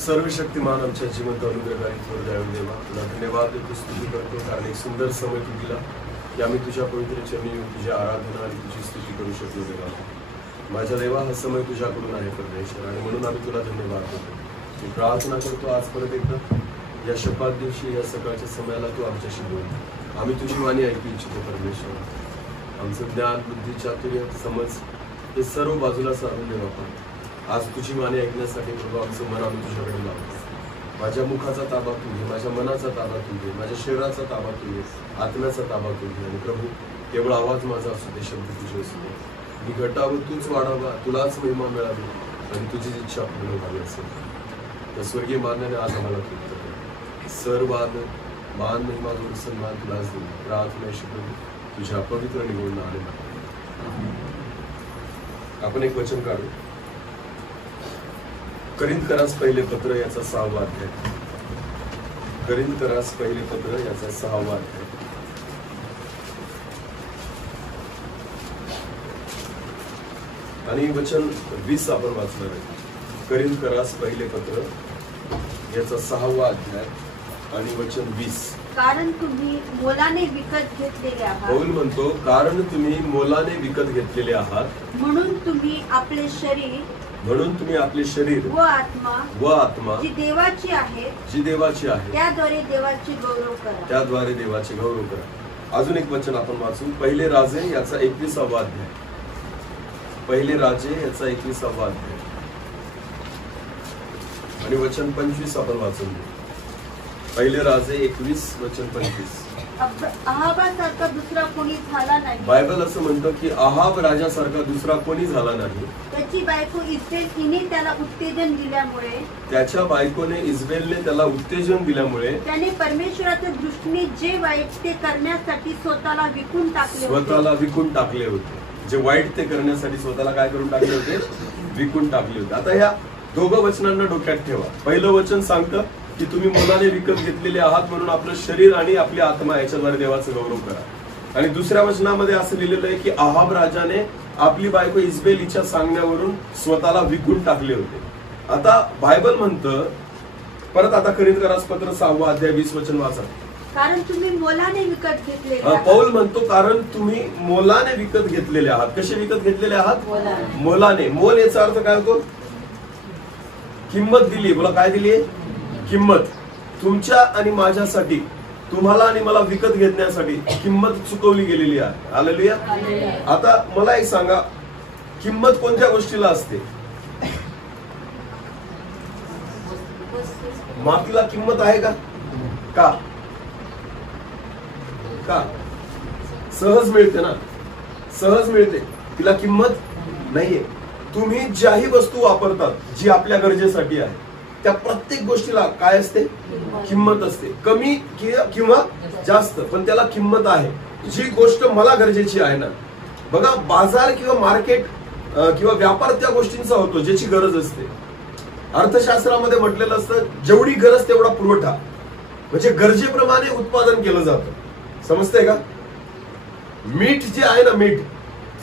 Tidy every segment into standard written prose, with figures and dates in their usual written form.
सर्वशक्तिमान आमच्या जिवंत अनुग्रहकारी थोर दयाळू देवा, तुला धन्यवाद देतो, स्तुती करतो, कारण एक सुंदर समय तू दिला की आम्ही तुझ्या पवित्र चरणी येऊन तुझी आराधना आणि तुझी स्तुती करू शकलो देवा. माझ्या देवा, हा समय तुझ्याकडून आहे परमेश्वर, आणि म्हणून आम्ही तुला धन्यवाद देतो. मी प्रार्थना करतो आज परत एकदा या शपथ दिवशी, या सकाळच्या समयाला तू आमच्याशी बोल. आम्ही तुझी वाणी ऐकू इच्छितो परमेश्वर. आमचं ज्ञान, बुद्धी, चातुर्य, समज हे सर्व बाजूला सारून देवा. आज तुझी वाणी ऐकण्यासाठी प्रभू आमचं मन आम्ही तुझ्याकडे लावतो. माझ्या मुखाचा ताबा तू घे, माझ्या मनाचा ताबा तू घे, माझ्या शरीराचा ताबा तू घे, आत्म्याचा ताबा तू घे. आणि प्रभू, केवळ आवाज माझा असू दे, शब्द तुझे असू दे. मी घटावं, तूच वाढावा, तुलाच महिमा मिळावी आणि तुझीच इच्छा पूर्ण व्हावी असेल. त्या स्वर्गीय मान्याने आज आम्हाला तृप्त कर. सर्व आदर, मान, महिमा, गौरव, सन्मान तुलाच देऊ. प्रार्थना प्रभू तुझ्या पवित्र निवडून आलेला. आपण एक वचन काढू. करिंथकरास पहिले पत्र याचा 6वा अध्याय. करिंथकरास पहिले पत्र याचा 6वा अध्याय. आणि वचन 20 आपण वाचणार आहे. करिंथकरास पहिले पत्र याचा 6वा अध्याय आणि वचन 20. कारण तुम्ही मोलाने विकत घेतलेले आहात. पौल म्हणतो, कारण तुम्ही मोलाने विकत घेतलेले आहात, म्हणून तुम्ही आपले शरीर व आत्मा जी देवाची आहे त्याद्वारे देवाचे गौरव करा. अजून एक वचन आपण वाचू. पहिले राजे याचा 21वा अध्याय. पहिले राजे याचा 21वा अध्याय आणि वचन 25 आपण वाचून घेऊ. पहिले राजे 21 वचन 25. अहाबासारखा दुसरा कोणी झाला नाही. बायबल असं म्हणतं की अहाब राजासारखा दुसरा कोणी झाला नाही. त्याची बायको इस्रायल हिने त्याला उत्तेजन दिल्यामुळे, त्याच्या बायकोने इस्रायलने त्याला उत्तेजन दिल्यामुळे त्याने परमेश्वराच्या दृष्टीने जे वाईट ते करण्यासाठी स्वतःला विकून टाकले होते. जे वाईट ते करण्यासाठी स्वतःला काय करून टाकले होते? विकून टाकले होते. आता ह्या दोघं वचनांना डोक्यात ठेवा. पहिलं वचन सांगतं की तुम्ही मोलाने विकत घेतलेले आहात, म्हणून आपलं शरीर आणि आपली आत्मा याच्याद्वारे देवाचं गौरव करा. आणि दुसऱ्या वचनामध्ये असं लिहिलेलं आहे की अहाब राजाने आपली बायको इस्रायलीच्या सांगण्यावरून स्वतःला विकून टाकले होते. आता बायबल म्हणतं परत, आता करिंथकरास पत्र 6वा अध्याय 20 वचन वाचा. कारण तुम्ही मोलाने विकत घेतलेले. पौल म्हणतो, कारण तुम्ही मोलाने विकत घेतलेले आहात. कसे विकत घेतलेले आहात? मोलाने. मोल याचा अर्थ काय होतो? किंमत दिली. बोला, काय दिली? किंमत. तुमच्या आणि माझ्यासाठी, तुम्हाला आणि मला विकत घेण्यासाठी किंमत चुकवली गेलेली आहे. हालेलुया. आता मला एक सांगा, किंमत कोणत्या गोष्टीला असते? मातीला किंमत आहे का? का सहज मिळते ना, सहज मिळते, तिला किंमत नाहीये. तुम्ही ज्याही वस्तू वापरतात जी आपल्या गरजेसाठी आहे, त्या प्रत्येक गोष्टीला काय असते? किंमत असते. कमी किंवा जास्त, पण त्याला किंमत आहे. जी गोष्ट मला गरजेची आहे ना, बघा, बाजार किंवा मार्केट किंवा व्यापार त्या गोष्टींचा होतो ज्याची गरज असते. अर्थशास्त्रामध्ये म्हटलेलं असतं, जेवढी गरज तेवढा पुरवठा, म्हणजे गरजेप्रमाणे उत्पादन केलं जातं. समजतंय का? मीठ जे आहे ना, मीठ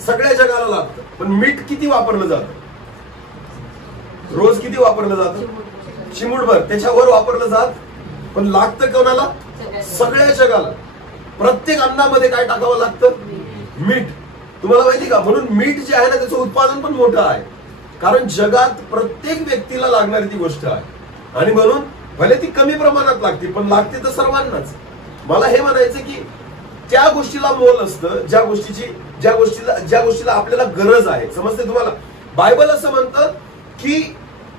सगळ्या जगाला लागतं, पण मीठ किती वापरलं जातं? रोज किती वापरलं जातं? चिमूटभर. त्याच्यावर वापरलं जात, पण लागतं कोणाला? सगळ्या जगाला. प्रत्येक अन्नामध्ये काय टाकावं लागतं? मीठ. तुम्हाला माहिती का? म्हणून मीठ जे आहे ना, त्याचं उत्पादन पण मोठं आहे, कारण जगात प्रत्येक व्यक्तीला लागणारी ती गोष्ट आहे. आणि म्हणून भले ती कमी प्रमाणात लागते, पण लागते तर सर्वांनाच. मला हे म्हणायचं की त्या गोष्टीला मोल असतं ज्या गोष्टीला आपल्याला गरज आहे. समजते तुम्हाला? बायबल असं म्हणतं की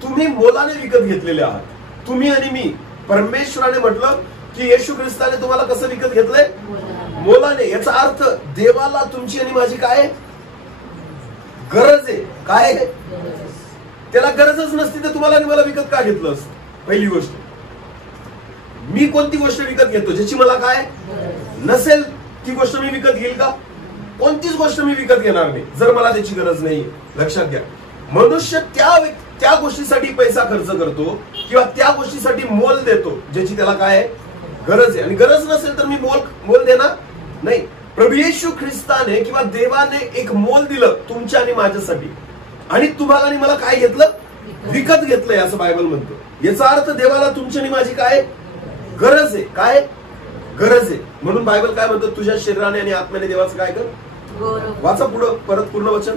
तुम्ही मोलाने विकत घेतलेले आहात. तुम्ही आणि मी. परमेश्वराने म्हटलं की येशू ख्रिस्ताने तुम्हाला कसं विकत घेतलंय? मोलाने. याचा अर्थ देवाला तुमची आणि माझी काय गरज आहे? काय आहे? त्याला गरजच नसती तर तुम्हाला आणि मला विकत का घेतलं असतं? पहिली गोष्ट. मी कोणती गोष्ट विकत घेतो ज्याची मला काय नसेल? ती गोष्ट मी विकत घेईल का? कोणतीच गोष्ट मी विकत घेणार नाही जर मला त्याची गरज नाही. लक्षात घ्या, मनुष्य त्या गोष्टीसाठी पैसा खर्च करतो किंवा त्या गोष्टीसाठी मोल देतो ज्याची त्याला काय गरज आहे. आणि गरज नसेल तर मी मोल देणार नाही. प्रभू येशू ख्रिस्ताने किंवा देवाने एक मोल दिलं तुमच्या आणि माझ्यासाठी, आणि तुम्हाला आणि मला काय घेतलं? विकत घेतलंय असं बायबल म्हणतो. याचा अर्थ देवाला तुमची आणि माझी काय गरज आहे, काय गरज आहे. म्हणून बायबल काय म्हणतो, तुझ्या शरीराने आणि आत्म्याने देवाचं काय कर. वाचा पुढं परत पूर्ण वचन.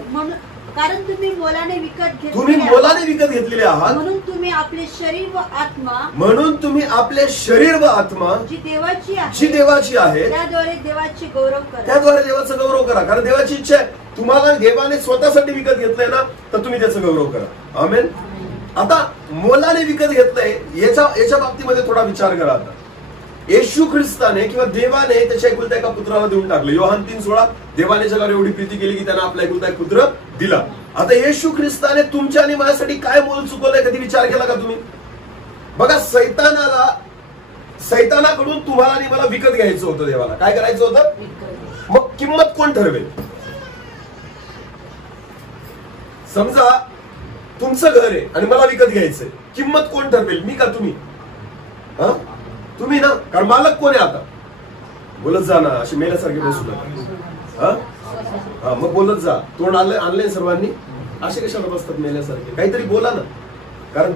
कारण तुम्ही मोलाने विकत तुम्ही मोलाने विकत घेतलेले आहात, म्हणून तुम्ही आपले शरीर व आत्मा, म्हणून तुम्ही आपले शरीर व आत्मा जी देवाची आहे त्याद्वारे देवाची गौरव करा. त्याद्वारे देवाचा गौरव करा. कारण देवाची इच्छा आहे, तुम्हाला देवाने स्वतःसाठी विकत घेतलंय ना, तर तुम्ही त्याचा गौरव करा. आमेन. आता मोलाने विकत घेतलंय याच्या बाबतीमध्ये थोडा विचार करा. आता येशू ख्रिस्ताने किंवा देवाने त्याच्या एकुलत्या एका पुत्राला देऊन टाकलं. योहान 3:16, देवाने जगावर एवढी प्रीती केली की त्याने आपला एकुलता एक पुत्र दिला. आता येशू ख्रिस्ताने तुमच्या आणि माझ्यासाठी काय मोल चुकवलंय, कधी विचार केला का तुम्ही? बघा, सैतानाकडून तुम्हाला आणि मला विकत घ्यायचं होतं. देवाला काय करायचं होतं? मग किंमत कोण ठरवेल? समजा तुमचं घर आहे आणि मला विकत घ्यायचंय, किंमत कोण ठरवेल, मी का तुम्ही? तुम्ही ना. कारण मालक कोण आहे? आता बोलत जा ना, असे मेल्यासारखे बसू नका. मग बोलत जा. तोंड आणलंय सर्वांनी, असे कशाला बसतात मेल्यासारखे? काहीतरी बोला ना. कारण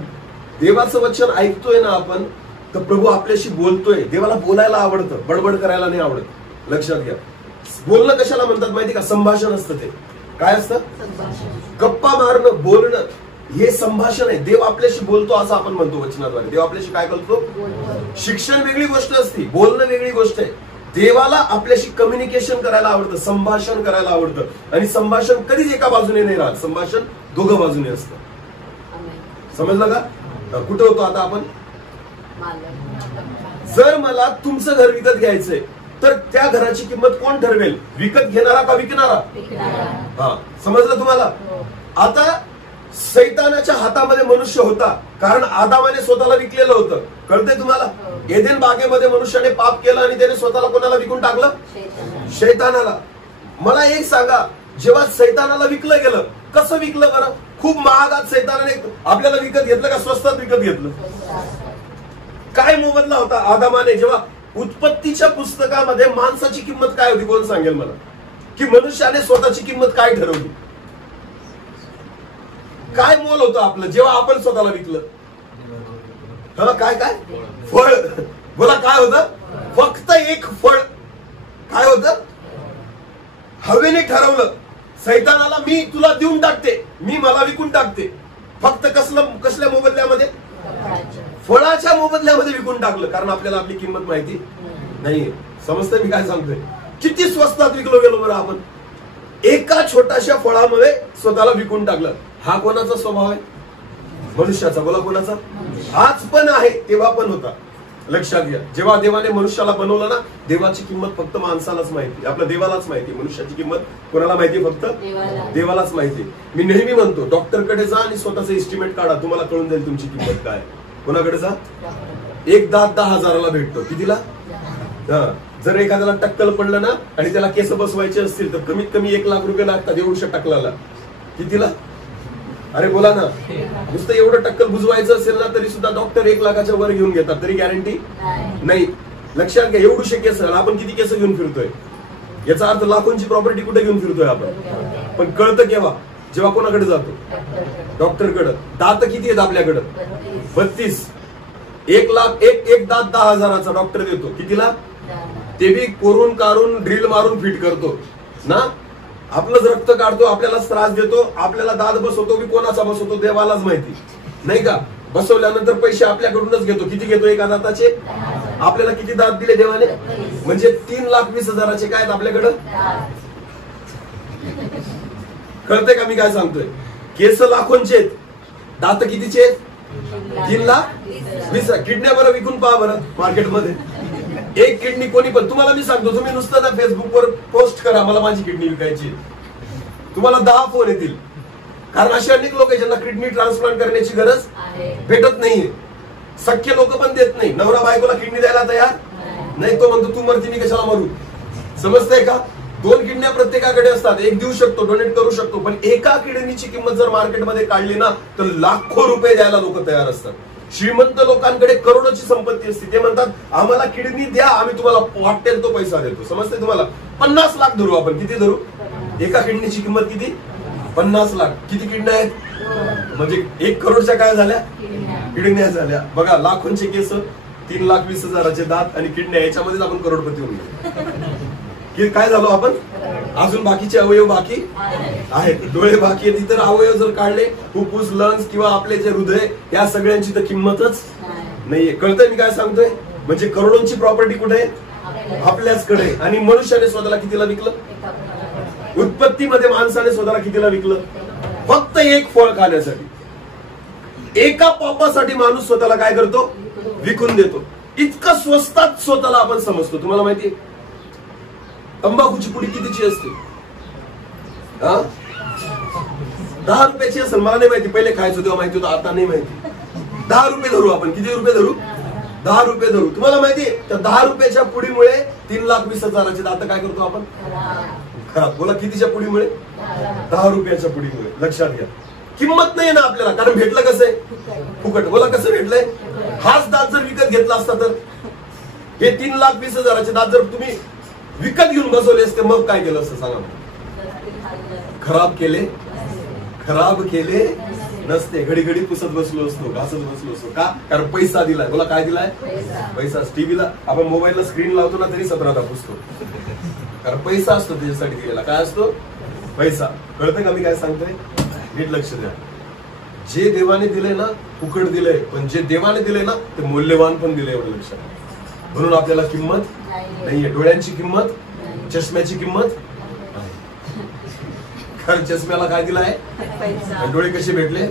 देवाचं वचन ऐकतोय ना आपण, तर प्रभू आपल्याशी बोलतोय. देवाला बोलायला आवडतं, बडबड करायला नाही आवडत. लक्षात घ्या. बोलणं कशाला म्हणतात माहिती का? संभाषण असतं. ते काय असतं? गप्पा मारणं, बोलणं, हे संभाषण आहे. देव आपल्याशी बोलतो असं आपण म्हणतो वचनाद्वारे. देव आपल्याशी काय करतो? शिक्षण वेगळी गोष्ट असते, बोलणं वेगळी गोष्ट आहे. देवाला आपल्याशी कम्युनिकेशन करायला आवडतं, संभाषण करायला आवडतं. आणि संभाषण कधीच एका बाजूने नाही राहत, संभाषण दोघं बाजूने असतं. समजलं का? कुठे होतो आता आपण? जर मला तुमचं घर विकत घ्यायचंय, तर त्या घराची किंमत कोण ठरवेल? विकत घेणारा का विकणारा? समजलं तुम्हाला? आता सैतानाच्या हातामध्ये मनुष्य होता, कारण आदामाने स्वतःला विकलेलं होतं. कळतंय तुम्हाला? एदेन बागेमध्ये मनुष्याने पाप केलं आणि त्याने स्वतःला कोणाला विकून टाकलं? शैतानाला. मला एक सांगा, जेव्हा सैतानाला विकलं गेलं, कसं विकलं बरं? खूप महागात सैतानाने आपल्याला विकत घेतलं का स्वस्तात विकत घेतलं? काय मोबदला होता आदामाने? जेव्हा उत्पत्तीच्या पुस्तकामध्ये माणसाची किंमत काय होती, कोण सांगेल मला? की मनुष्याने स्वतःची किंमत काय ठरवली? काय मोल होतं आपलं जेव्हा आपण स्वतःला विकलं? काय काय फळ? बोला, काय होतं? फक्त एक फळ. काय होतं? हवेने ठरवलं सैतानाला, मी तुला देऊन टाकते, मी मला विकून टाकते. फक्त कसल्या मोबदल्यामध्ये? फळाच्या मोबदल्यामध्ये विकून टाकलं. कारण आपल्याला आपली किंमत माहिती नाहीये. समजतंय मी काय सांगतोय? किती स्वस्तात विकलो गेलो बरं आपण? एका छोट्याशा फळामध्ये स्वतःला विकून टाकलं. हा कोणाचा स्वभाव आहे? मनुष्याचा. बोला, कोणाचा? आज पण आहे, तेव्हा पण होता. लक्षात घ्या. जेव्हा देवाने मनुष्याला बनवलं ना, देवाची किंमत फक्त माणसालाच माहिती, आपल्या देवालाच माहिती. मनुष्याची किंमत कोणाला माहिती? फक्त देवालाच माहिती. मी नेहमी म्हणतो, डॉक्टरकडे जा आणि स्वतःचं एस्टिमेट काढा, तुम्हाला कळून जाईल तुमची किंमत काय. कोणाकडे जा? एक दात 10,000ला भेटतो. कितीला? जर एखाद्याला टक्कल पडलं ना आणि त्याला केस बसवायचे असतील तर कमीत कमी 1 लाख रुपये लागतात. एवढ्या टक्कलाला कितीला? अरे बोला ना. नुसतं एवढं टक्कल बुजवायचं असेल ना तरी सुद्धा डॉक्टर 1 लाखाच्या वर घेऊन घेतात. तरी गॅरंटी नाही. लक्षात घ्या. एवढूशे केस. आपण किती केस घेऊन फिरतोय? याचा अर्थ लाखोंची प्रॉपर्टी कुठे घेऊन फिरतोय आपण? पण कळतं केव्हा? जेव्हा कोणाकडे जातो? डॉक्टरकडे. दात किती आहेत आपल्याकडं? 32. 1 लाख एक दात 10,000चा डॉक्टर देतो. कितीला? ते बी कोरून काढून ड्रिल मारून फिट करतो ना. आपलंच रक्त काढतो, आपल्यालाच त्रास देतो, आपल्याला दात बसवतो की कोणाचा बसवतो देवालाच माहिती, नाही का? बसवल्यानंतर पैसे आपल्याकडूनच घेतो. किती घेतो एका दाताचे? आपल्याला किती दात दिले देवाने? म्हणजे 3,20,000चे काय आहेत आपल्याकडं? कळतंय का मी काय सांगतोय? केस लाखोंचे आहेत, दात कितीचे आहेत? 3,20,000. किडन्या बरं विकून पहा बरं मार्केटमध्ये. एक किडनी कोणी पण, तुम्हाला मी सांगतो, तुम्ही नुसतं ना फेसबुकवर पोस्ट करा, मला माझी किडनी विकायची, तुम्हाला 10 फोन येतील. कारण असे अनेक लोक आहेत ज्यांना किडनी ट्रान्सप्लांट करण्याची गरज भेटत नाहीये. सख्य लोक पण देत नाही. नवरा बायकोला किडनी द्यायला तयार नाही. तो म्हणतो तू मरती, मी कशाला मरू. समजतंय का? 2 किडन्या प्रत्येकाकडे असतात. एक देऊ शकतो, डोनेट करू शकतो. पण एका किडनीची किंमत जर मार्केटमध्ये काढली ना तर लाखो रुपये द्यायला लोक तयार असतात. श्रीमंत लोकांकडे करोडोची संपत्ती असते. ते म्हणतात आम्हाला किडनी द्या, आम्ही तुम्हाला वाटेल तो पैसा देतो. समजते तुम्हाला? 50 लाख धरू आपण. किती धरू? एका किडनीची किंमत किती? 50 लाख. किती किडण्या आहेत? म्हणजे 1 करोडच्या काय झाल्या? किडण्या झाल्या. बघा, लाखोंचे केस, 3,20,000चे दात आणि किडण्या, याच्यामध्येच आपण करोडपती होऊन गेलो. काय झालो आपण? अजून बाकीचे अवयव बाकी आहेत, डोळे बाकी आहेत, इतर अवयव जर काढले, फुफ्फुस, लंग्स किंवा आपले जे हृदय, या सगळ्यांची तर किंमतच नाहीये. कळतंय मी काय सांगतोय? म्हणजे करोडोंची प्रॉपर्टी कुठे आहे? आपल्याचकडे. आणि मनुष्याने स्वतःला कितीला विकलं? उत्पत्तीमध्ये माणसाने स्वतःला कितीला विकलं? फक्त एक फळ खाण्यासाठी, एका पापासाठी माणूस स्वतःला काय करतो? विकून देतो. इतकं स्वस्तात स्वतःला आपण समजतो. तुम्हाला माहिती, तंबाखूची पुडी कितीची असते? 10 रुपयाची असेल. मला नाही माहिती, पहिले खायचो तेव्हा माहिती होतं, आता नाही माहिती. 10 रुपये धरू आपण. किती रुपये धरू? 10 रुपये धरू. तुम्हाला माहितीये, त्या 10 रुपयाच्या पुडीमुळे 3,20,000चे दात काय करतो आपण? खराब. बोला, कितीच्या पुडीमुळे? 10 रुपयाच्या पुडीमुळे. लक्षात घ्या, किंमत नाही ना आपल्याला, कारण भेटलं कसं आहे? फुकट. बोला, कसं भेटलंय? हाच दात जर विकत घेतला असता तर, हे 3,20,000चे दात जर तुम्ही विकत घेऊन बसवले असते, मग काय केलं असतं सांगा? खराब केले? खराब केले नसते. घडी घडी पुसत बसलो असतो, घासत बसलो असतो. का? कारण पैसा दिलाय. बोला, काय दिलाय? पैसा. टीव्हीला आपण मोबाईलला स्क्रीन लावतो ना, तरी 17दा पुसतो, कारण पैसा असतो त्याच्यासाठी दिलेला. काय असतो? पैसा. कळतंय का मी काय सांगतोय? नीट लक्ष द्या. जे देवाने दिले ना, फुकट दिलंय, पण जे देवाने दिले ना, ते मूल्यवान पण दिले, एवढं लक्षात. म्हणून आपल्याला किंमत नाहीये. डोळ्यांची किंमत, चष्म्याची किंमत. कारण चष्म्याला काय दिलाय? डोळे कसे भेटले?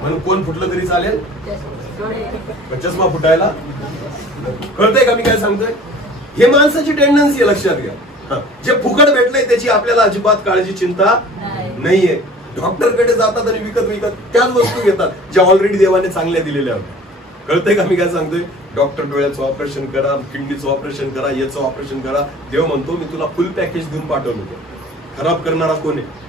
म्हणून कोण फुटलं तरी चालेल, पण चष्मा फुटायला. कळतंय का मी काय सांगतोय? हे माणसाची टेंडन्सी आहे, लक्षात घ्या. जे फुकट भेटलंय त्याची आपल्याला अजिबात काळजी, चिंता नाहीये. डॉक्टरकडे जातात आणि विकत त्याच वस्तू घेतात ज्या ऑलरेडी देवाने चांगल्या दिलेल्या आहेत. कळतंय का मी काय सांगतोय? डॉक्टर डोळ्याचं ऑपरेशन करा, किडनीचं ऑपरेशन करा, याचं ऑपरेशन करा. देव म्हणतो, मी तुला फुल पॅकेज देऊन पाठवलं. खराब करणारा कोण आहे?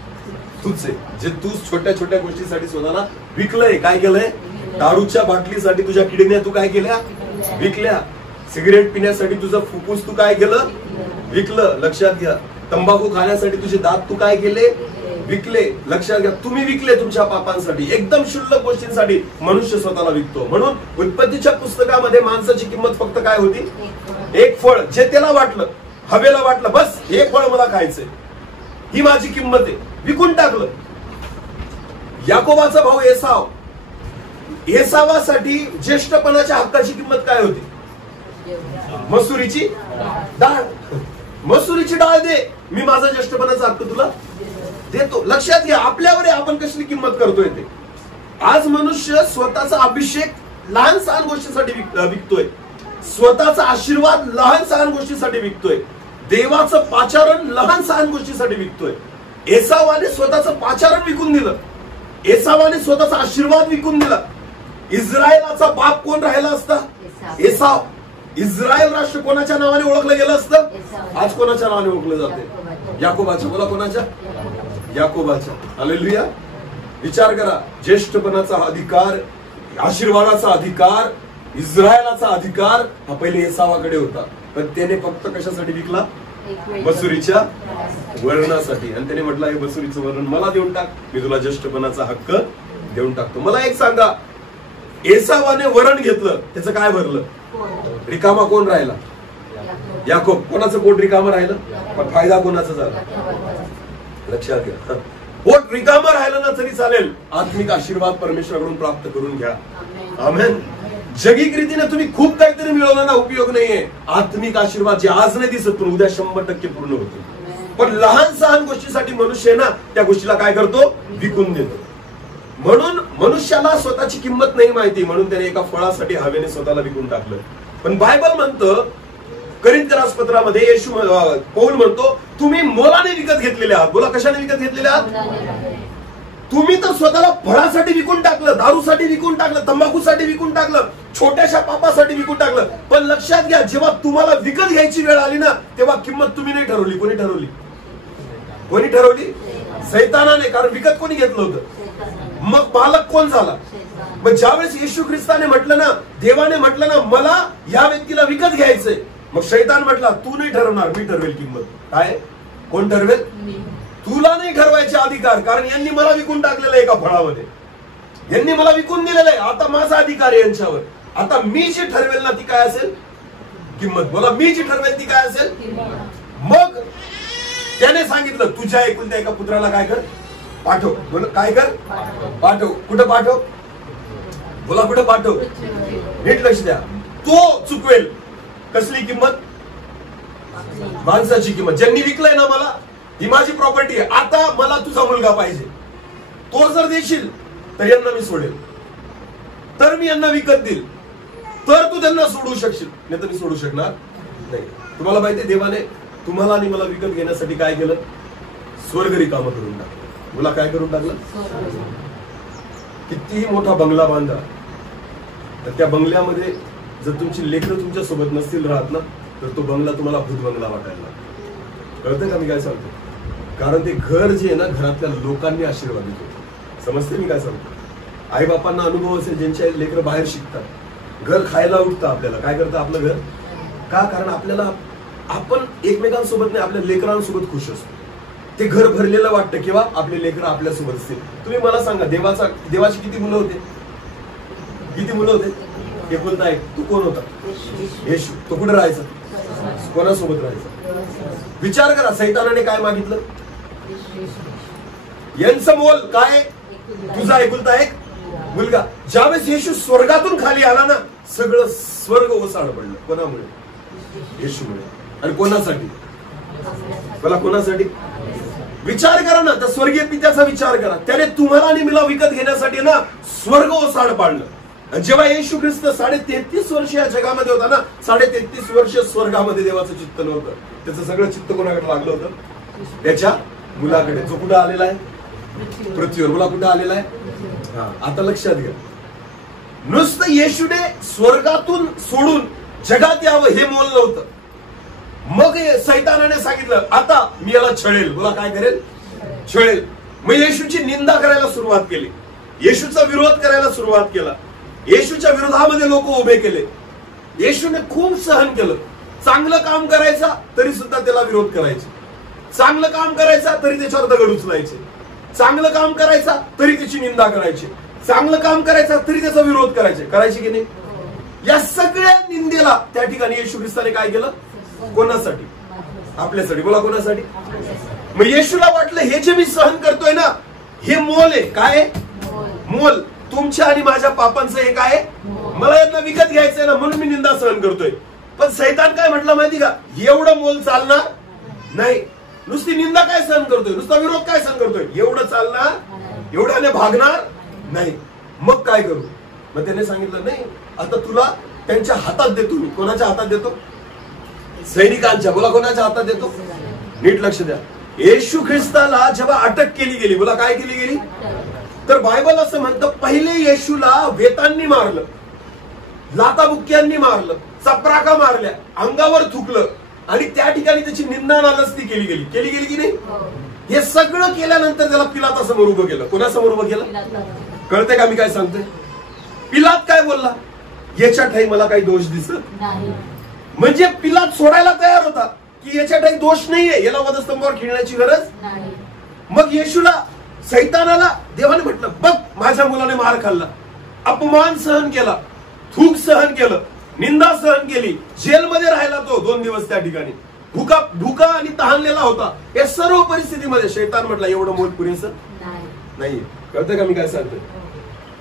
तूच आहे. जे तू छोट्या छोट्या गोष्टीसाठी स्वतःला विकलंय. काय केलंय? दारूच्या बाटलीसाठी तुझ्या किडन्या तू काय केल्या? विकल्या. सिगरेट पिण्यासाठी तुझं फुफ्फुस तू काय केलं? विकलं. लक्षात घ्या. तंबाखू खाण्यासाठी तुझे दात तू काय केले? विकले. लक्षात घ्या, तुम्ही विकले तुमच्या पापांसाठी, एकदम क्षुल्लक गोष्टींसाठी मनुष्य स्वतःला विकतो. म्हणून उत्पत्तीच्या पुस्तकामध्ये माणसाची किंमत फक्त काय होती? एक फळ. जे त्याला वाटलं, हवेला वाटलं, बस हे फळ मला खायचंय, ही माझी किंमत आहे, विकून टाकलं. याकोबाचा भाऊ एसाव, एसावासाठी ज्येष्ठपणाच्या हक्काची किंमत काय होती? मसुरीची डाळ. मसुरीची डाळ दे, मी माझा ज्येष्ठपणाचा हक्क तुला देतो. लक्षात घ्या, आपल्यावर आपण कसली किंमत करतोय ते. आज मनुष्य स्वतःचा अभिषेक लहान सहान गोष्टीसाठी विकतोय, स्वतःचा आशीर्वाद लहान सहान गोष्टीसाठी विकतोय, देवाचं पाचारण लहान सहान गोष्टीसाठी विकतोय. एसावाने स्वतःचं पाचारण विकून दिलं, एसावाने स्वतःचा आशीर्वाद विकून दिला. इस्रायलाचा बाप कोण राहिला असता? एसाव. इस्रायल राष्ट्र कोणाच्या नावाने ओळखलं गेलं असतं? आज कोणाच्या नावाने ओळखलं जाते? याकोबाच्या. बोला, कोणाच्या? याकोबाच्या. हालेलुया. विचार करा, ज्येष्ठपणाचा अधिकार, आशीर्वादाचा अधिकार, इस्रायलाचा अधिकार हा पहिले एसावाकडे होता, पण त्याने फक्त कशासाठी विकला? मसुरीच्या वर्णासाठी. आणि त्याने म्हटलं, हे मसुरीचं वर्ण मला देऊन टाक, मी तुला ज्येष्ठपणाचा हक्क देऊन टाकतो. मला एक सांगा, एसावाने वरण घेतलं, त्याचं काय भरलं? रिकामा कोण राहिला? याकोब. कोणाचं पोट रिकामा राहिलं, पण फायदा कोणाचा झाला? लक्षात घ्या, पोट रिकामा राहिलं ना तरी चालेल, आत्मिक आशीर्वाद परमेश्वराकडून प्राप्त करून घ्या. आमेन. जगिक रीतीने तुम्ही खूप काहीतरी मिळवलं ना, उपयोग नाहीये. आत्मिक आशीर्वाद जे आज नाही दिसत, पण उद्या 100% पूर्ण होतो. पण लहान सहान गोष्टीसाठी मनुष्य ना, त्या गोष्टीला काय करतो? विकून देतो. म्हणून मनुष्याला स्वतःची किंमत नाही माहिती, म्हणून त्याने एका फळासाठी हवेने स्वतःला विकून टाकलं. पण बायबल म्हणतं, करिंथीयांस पत्रामध्ये येशू पौल म्हणतो, तुम्ही मोलाने विकत घेतलेले आहात. बोला, कशाने विकत घेतलेले आहात? तुम्ही तर स्वतःला फळासाठी विकून टाकलं, दारूसाठी विकून टाकलं, तंबाखूसाठी विकून टाकलं, छोट्याशा पापासाठी विकून टाकलं. पण लक्षात घ्या, जेव्हा तुम्हाला विकत घ्यायची वेळ आली ना, तेव्हा किंमत तुम्ही नाही ठरवली. कोणी ठरवली? कोणी ठरवली? सैतानाने. कारण विकत कोणी घेतलं होतं? मग मालक कोण झाला? मग ज्यावेळेस येशू ख्रिस्ताने म्हटलं ना, देवाने म्हटलं ना, मला या व्यक्तीला विकत घ्यायचंय, मग शैतान म्हटला, तू नाही ठरवणार, मी ठरवेल किंमत. काय? कोण ठरवेल? तुला नाही ठरवायचे अधिकार, कारण यांनी मला विकून टाकलेलं आहे एका फळामध्ये, यांनी मला विकून दिलेलं आहे. आता माझा अधिकार आहे यांच्यावर. आता मी जी ठरवेल ना ती काय असेल किंमत. बोला, मी जी ठरवेल ती काय असेल. मग त्याने सांगितलं तुझ्या एकुलत्या एका पुत्राला काय कर, पाठव. बोला काय कर, पाठव. कुठं पाठव. बोला कुठं पाठव. नीट लक्ष द्या. तो चुकवेल कसली किंमत, माणसाची किंमत. ज्यांनी विकलंय ना मला, ही माझी प्रॉपर्टी आहे, आता मला तुझा मुलगा पाहिजे, तो जर देशील तर यांना मी सोडेल, तर मी यांना विकत देईल, तर तू त्यांना सोडू शकशील, नाही तर मी सोडू शकणार नाही. तुम्हाला माहितीये देवाने तुम्हाला आणि मला विकत घेण्यासाठी काय केलं, स्वर्ग रिकामं करून टाकलं. मला काय करून टाकलं. कितीही मोठा बंगला बांधा, तर त्या बंगल्यामध्ये जर तुमची लेकरं तुमच्या सोबत नसतील राहत ना, तर तो बंगला तुम्हाला भूत बंगला वाटायला लागतो. कळतंय का मी काय सांगतो. कारण ते घर जे आहे ना, घरातल्या लोकांनी आशीर्वाद देतो. समजते मी काय सांगतो. आई बापांना अनुभव असेल, ज्यांच्या लेकरं बाहेर शिकतात, घर खायला उठतं आपल्याला, काय करतं आपलं घर का, कारण आपल्याला आपण एकमेकांसोबत नाही आपल्या लेकरांसोबत खुश असतो. ते घर भरलेलं वाटतं किंवा आपले लेकरं आपल्यासोबत असतील. तुम्ही मला सांगा, देवाची किती मुलं होते, किती मुलं होते. एकुलता एक. तो कोण होता, येशू. तो कुठे राहायचा, कोणासोबत राहायचा. विचार करा, सैतानाने काय मागितलं, यांचं मोल काय, तुझा एकुलता एक मुलगा. ज्यावेळेस येशू स्वर्गातून खाली आला ना, सगळं स्वर्ग ओसाड पडलं. कोणामुळे, येशूमुळे. आणि कोणासाठी, मला कोणासाठी. विचार करा ना, त्या स्वर्गीय पित्याचा विचार करा. त्याने तुम्हाला आणि मला विकत घेण्यासाठी ना स्वर्ग ओसाड पाडलं. जेव्हा येशू ख्रिस्त 33.5 वर्ष या जगामध्ये होता ना, 33.5 वर्ष स्वर्गामध्ये देवाचं चित्त नव्हतं. त्याचं सगळं चित्त कोणाकडे लागलं होतं, त्याच्या मुलाकडे, जो कुठं आलेला आहे, पृथ्वीवर. मुला कुठं आलेला आहे. आता लक्षात घ्या, नुसतं येशूने स्वर्गातून सोडून जगात यावं हे मोल नव्हतं. मग सैतानाने सांगितलं आता मी याला छळेल. बोला काय करेल, छळेल. मग येशूची निंदा करायला सुरुवात केली, येशूचा विरोध करायला सुरुवात केला, येशूच्या विरोधामध्ये लोक उभे केले. येशूने खूप सहन केलं. चांगलं काम करायचा तरी सुद्धा त्याला विरोध करायचे, चांगलं काम करायचा तरी त्याच्यावर दगड उचलायचे, चांगलं काम करायचा तरी त्याची निंदा करायची, चांगलं काम करायचा तरी त्याचा विरोध करायचे की नाही. या सगळ्या निंदेला त्या ठिकाणी येशू ख्रिस्ताने काय केलं, कोणासाठी, आपल्यासाठी. बोला कोणासाठी. मग येशूला वाटलं हे जे मी सहन करतोय ना, हे मोल आहे. काय मोल, तुमच्या आणि माझ्या पापांचं हे काय, मला यांना विकत घ्यायचंय ना, म्हणून मी निंदा सहन करतोय. पण सैतान काय म्हटलं माहिती का, एवढं मोल चालणार नाही. नुसती निंदा काय सहन करतोय, नुसता विरोध काय सहन करतोय, एवढं चालणार, एवढ्याने भागणार नाही. मग काय करू. मग त्याने सांगितलं नाही, आता तुला त्यांच्या हातात देतो मी. कोणाच्या हातात देतो, सैनिकांच्या. बोला कोणाच्या हातात देतो. नीट लक्ष द्या. येशू ख्रिस्ताला जेव्हा अटक केली गेली, बोला काय केली गेली, तर बायबल असं म्हणतं पहिले येशूला वेतांनी मारलं, लाताबुक्क्यांनी मारलं, चपराका मारल्या, अंगावर थुकलं, आणि त्या ठिकाणी त्याची निंदा नालस्ती केली गेली की नाही. हे सगळं केल्यानंतर त्याला पिलातासमोर उभं केलं. कोणासमोर उभं केलं, कळतंय का मी काय सांगतोय. पिलात काय बोलला, याच्या ठाई मला काही दोष दिसत नाही. म्हणजे पिलात सोडायला तयार होता की याच्या ठाई दोष नाहीये, याला वधस्तंभावर खिळण्याची गरज नाही. मग येशूला, सैतानाला देवाने म्हटलं बघ माझ्या मुलाने मार खाल्ला, अपमान सहन केला, थूक सहन केलं, निंदा सहन केली, जेलमध्ये राहिला तो 2 दिवस. त्या ठिकाणी भुका आणि तहानलेला होता. या सर्व परिस्थितीमध्ये शैतान म्हटला एवढं मोल पुरेसं नाही. कळतंय का मी काय सांगतोय.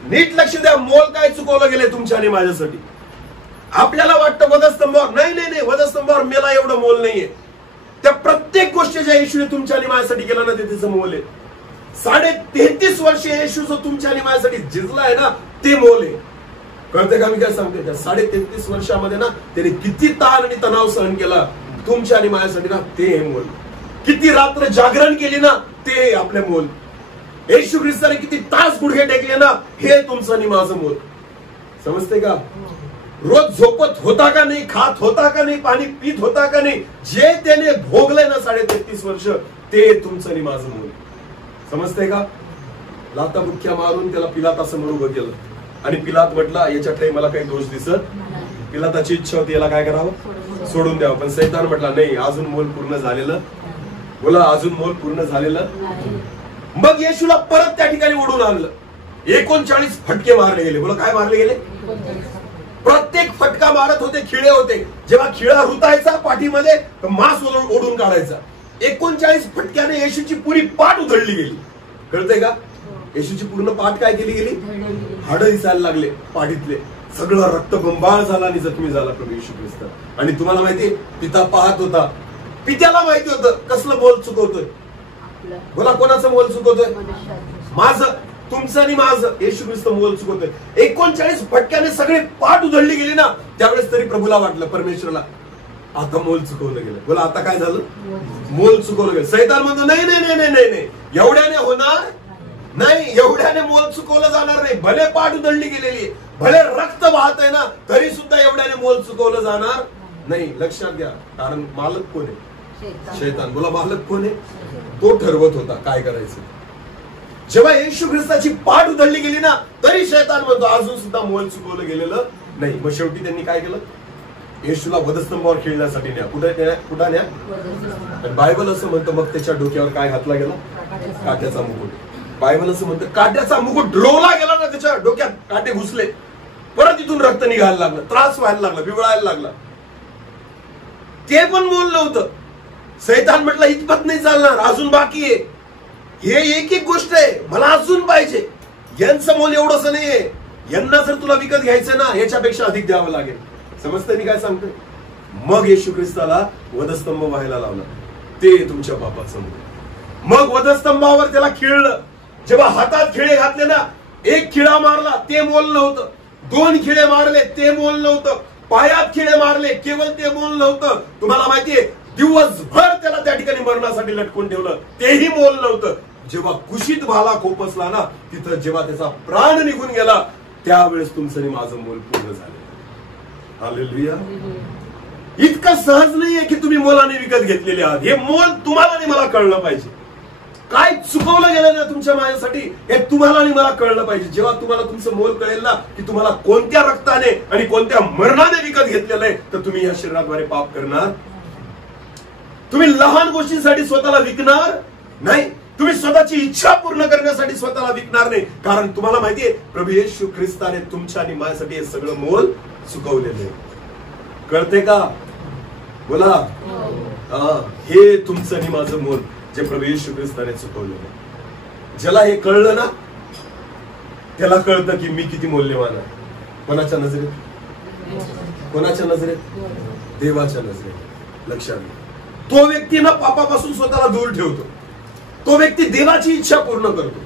नीट लक्ष द्या. मोल काय चुकवलं गेले तुमच्या आणि माझ्यासाठी. आपल्याला वाटतं वधस्तंभावर, नाही, वधस्तंभावर मेला एवढं मोल नाहीये. त्या प्रत्येक गोष्टीच्या येशूने तुमच्या आणि माझ्यासाठी केलं ना, ते त्याचं मोल आहे. 33.5 वर्ष येशू जो तुमच्या आणि माझ्यासाठी झिजला आहे ना, ते मोल आहे. कळतंय का मी काय सांगतोय. त्या 33.5 वर्षामध्ये ना त्याने किती ताण आणि तणाव सहन केला तुमच्या आणि माझ्यासाठी ना, ते मोल. किती रात्र जागरण केली ना, ते आपले मोल. येशू ख्रिस्ताने किती तास गुडघे टेकले ना, हे तुमचं आणि माझं मोल. समजते का. रोज झोपत होता का नाही, खात होता का नाही, पाणी पित होता का नाही, जे त्याने भोगलंय ना 33.5 वर्ष, ते तुमचं आणि माझं मोल. समजते का. लाताबुक्क्या मारून त्याला पिलातासमोर उभं केलं, आणि पिलात म्हटला याच्या ठाई मला काही दोष दिसत. पिलाताची इच्छा होती याला काय करावं, सोडून द्यावं. पण सैतान म्हटला नाही, अजून मोल पूर्ण झालेलं बोला अजून मोल पूर्ण झालेलं. मग येशूला परत त्या ठिकाणी ओढून आणलं. 39 फटके मारले गेले. बोला काय मारले गेले? प्रत्येक फटका मारत होते, खिळे होते. जेव्हा खिळा रुतायचा पाठीमध्ये तर मांस ओढून काढायचा. 39 फटक्याने येशूची पुरी पाठ उधळली गेली. कळतंय का? येशूची पूर्ण पाठ काय केली गेली? हाडं दिसायला लागले पाठीतले. सगळं रक्तबंबाळ झाला आणि जखमी झाला प्रभू येशू ख्रिस्त. आणि तुम्हाला माहितीये पिता पाहत होता. पित्याला माहिती होतं कसलं मोल चुकवतोय. बोला कोणाचं मोल चुकवतोय? माझं, तुमचं आणि माझं. येशू ख्रिस्त मोल चुकवतोय. 39 फटक्याने सगळे पाठ उधळली गेली ना, त्यावेळेस तरी प्रभूला वाटलं, परमेश्वराला आता मोल चुकवलं गेलं. बोला आता काय झालं? मोल चुकवलं गेलं. सैतान म्हणतो नाही नाही नाही नाही नाही, एवढ्याने होणार नाही, एवढ्याने मोल चुकवलं जाणार नाही. भले पाठ उधळली गेलेली, भले रक्त वाहत आहे ना, तरी सुद्धा एवढ्याने मोल चुकवलं जाणार नाही. लक्षात घ्या, कारण मालक कोण आहे? शैतान. बोला मालक कोण आहे? तो ठरवत होता काय करायचं. जेव्हा येशू ख्रिस्ताची पाठ उधळली गेली ना, तरी शैतान म्हणतो अजून सुद्धा मोल चुकवलं गेलेलं नाही. मग शेवटी त्यांनी काय केलं? येशूला वधस्तंभावर खेळण्यासाठी न्या. कुठं न्या? बायबल असं म्हणतं मग त्याच्या डोक्यावर काय घातला गेला? काट्याचा मुकुट. बायबल असं म्हणतं काट्याचा मुकुट रोवला गेला ना, त्याच्या डोक्यात काटे घुसले. परत इथून रक्त निघायला लागलं, त्रास व्हायला लागला, बिवळायला लागला. ते पण मोल नव्हतं. सैतान म्हटलं इतपत नाही चालणार, अजून बाकी आहे. हे एक एक गोष्ट आहे, मला अजून पाहिजे. यांचं मोल एवढंच नाहीये. यांना जर तुला विकत घ्यायचं ना, याच्यापेक्षा अधिक द्यावं लागेल. समजतं मी काय सांगतोय? मग येशू ख्रिस्ताला वधस्तंभ व्हायला लावला. ते तुमच्या बापाचं मोल. मग वधस्तंभावर त्याला खिळलं. जेव्हा हातात खिळे घातले ना, एक खिळा मारला ते मोल नव्हतं, 2 खिळे मारले ते मोल नव्हतं, पायात खिळे मारले केवळ ते मोल नव्हतं. तुम्हाला माहितीये दिवसभर त्याला त्या ठिकाणी मरणासाठी लटकून ठेवलं, तेही मोल नव्हतं. जेव्हा कुशीत भाला खोपसला ना, तिथं जेव्हा त्याचा प्राण निघून गेला, त्यावेळेस तुमचं आणि माझं मोल पूर्ण झालं. हालेलुया. इतकं सहज नाहीये की तुम्ही मोलाने विकत घेतलेले आहात. हे मोल तुम्हाला आणि मला कळलं पाहिजे. काय चुकवलं गेलं ना तुमच्या माझ्यासाठी, हे तुम्हाला आणि मला कळलं पाहिजे. जेव्हा तुम्हाला तुमचं मोल कळेल ना, की तुम्हाला कोणत्या रक्ताने आणि कोणत्या मरणाने विकत घेतलेलं आहे, तर तुम्ही या शरीराद्वारे पाप करणार. तुम्ही लहान गोष्टींसाठी स्वतःला विकणार नाही. तुम्ही स्वतःची इच्छा पूर्ण करण्यासाठी स्वतःला विकणार नाही. कारण तुम्हाला माहितीये प्रभू येशू ख्रिस्ताने तुमच्या आणि माझ्यासाठी हे सगळं मोल चुकवलेलं आहे. कळते का? बोला. हे तुमचं आणि माझं मोल जे प्रभू येशू ख्रिस्ताने चुकवलेलं आहे. ज्याला हे कळलं ना, त्याला कळतं की मी किती मौल्यवान आहे. कोणाच्या नजरेत? कोणाच्या नजरेत? देवाच्या नजरेत. लक्षात घ्या. तो व्यक्ती ना पापापासून स्वतःला दूर ठेवतो. तो व्यक्ती देवाची इच्छा पूर्ण करतो.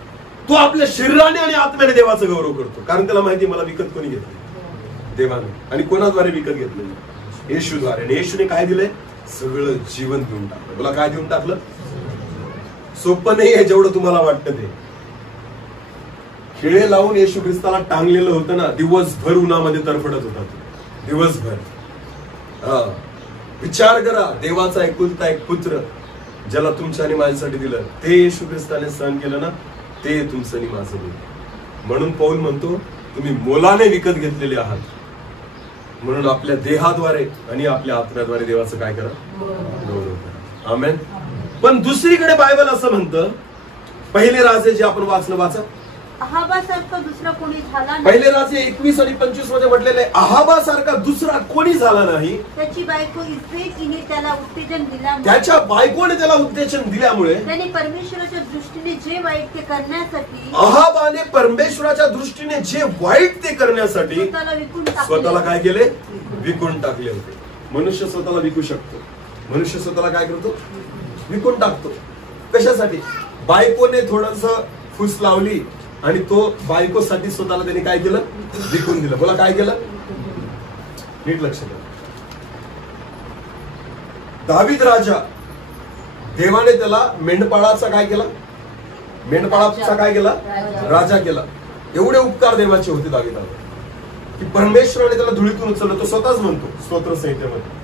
तो आपल्या शरीराने आणि आत्म्याने देवाचा गौरव करतो. कारण त्याला माहिती मला विकत कोणी घेतलं? देवाने. आणि कोणाद्वारे विकत घेतलेलं? येशूद्वारे. आणि येशूने काय दिलंय? सगळं जीवन देऊन टाकलं. बोला काय देऊन टाकलं? सोपं नाही आहे जेवढं तुम्हाला वाटतं ते. खिळे लावून येशू ख्रिस्ताला टांगलेलं होतं ना, दिवसभर उन्हामध्ये तरफडत होता तो. दिवसभर. विचार करा, देवाचा एकुलता एक पुत्र ज्याला तुमच्या आणि माझ्यासाठी दिलं, ते येशू ख्रिस्ताने सहन केलं ना, ते तुमचं आणि माझं दिलं. म्हणून पौल म्हणतो तुम्ही मोलाने विकत घेतलेले आहात. म्हणून आपल्या देहाद्वारे आणि आपल्या आत्म्याद्वारे देवाचं काय करा? गौरव करा. आमेन. पण दुसरीकडे बायबल असं म्हणतं, पहिले राजे जे आपण वाचा, अहाबासारखा दुसरा कोणी झाला नाही. पहिले राजे 21 आणि 25 मध्ये म्हटलेले अहाबासारखा दुसरा कोणी झाला नाही. त्याची बायको इस्बेकीने त्याला उत्तेजन दिल्यामुळे, त्याच्या बायकोने त्याला उत्तेजन दिल्यामुळे त्याने परमेश्वराच्या दृष्टीने जे वाईट ते करण्यासाठी, अहाबाने परमेश्वराच्या दृष्टीने जे वाईट ते करण्यासाठी स्वतःला काय केले? विकून टाकले होते. मनुष्य स्वतःला विकू शकतो. मनुष्य स्वतःला काय करतो? विकून टाकतो. कशासाठी? बायकोने थोडस फुस लावली आणि तो बायकोसाठी स्वतःला त्याने काय केलं? विकून दिलं. बोला काय केलं? नीट लक्ष द्या. दावीद राजा, देवाने त्याला मेंढपाळाचा काय केला? मेंढपाळाचा काय केला? राजा केला. एवढे उपकार देवाचे होते दावीदावर की परमेश्वराने त्याला धुळीतून उचललं. तो स्वतःच म्हणतो स्तोत्र संहितेमध्ये